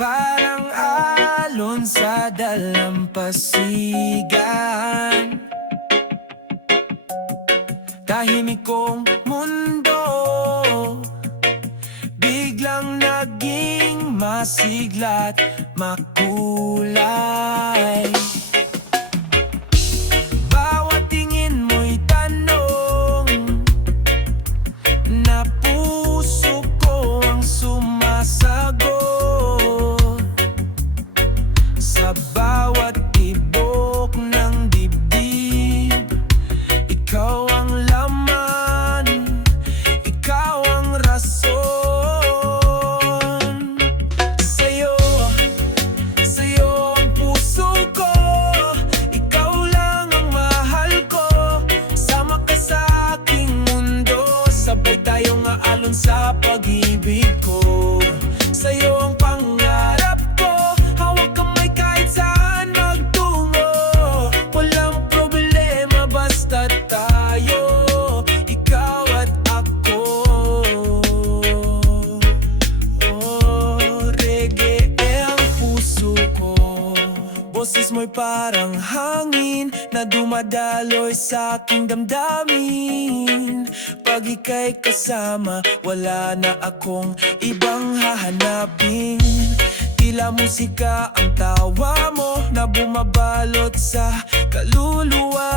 Parang alon sa dalampasigan. Tahimik kong mundo Biglang naging masigla't makulay tayong aalon sa pag-ibig ko Sa'yo ang pangarap ko. Hawak kamay kahit saan magtungo. Walang problema basta tayo Ikaw at ako. Oh, reggae ang puso ko. Boses mo'y parang hangin Na dumadaloy sa aking damdamin Pag ika'y kasama. Wala na akong ibang hahanapin. Tila musika ang tawa mo Na bumabalot sa kaluluwa.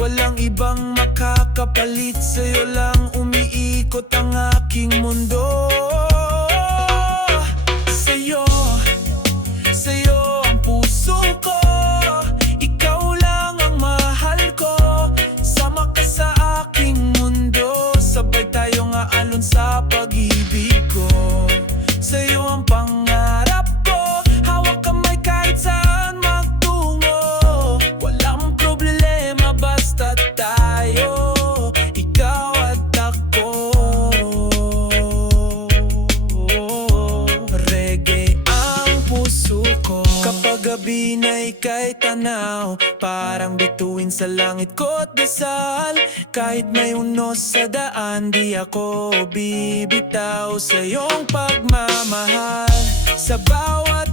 Walang ibang makakapalit Sa'yo lang umiikot ang Na ika'y tanaw Parang bituin sa langit ko't dasal. Kahit may unos sa daan Di ako bibitaw sa iyong pagmamahal. Sa bawat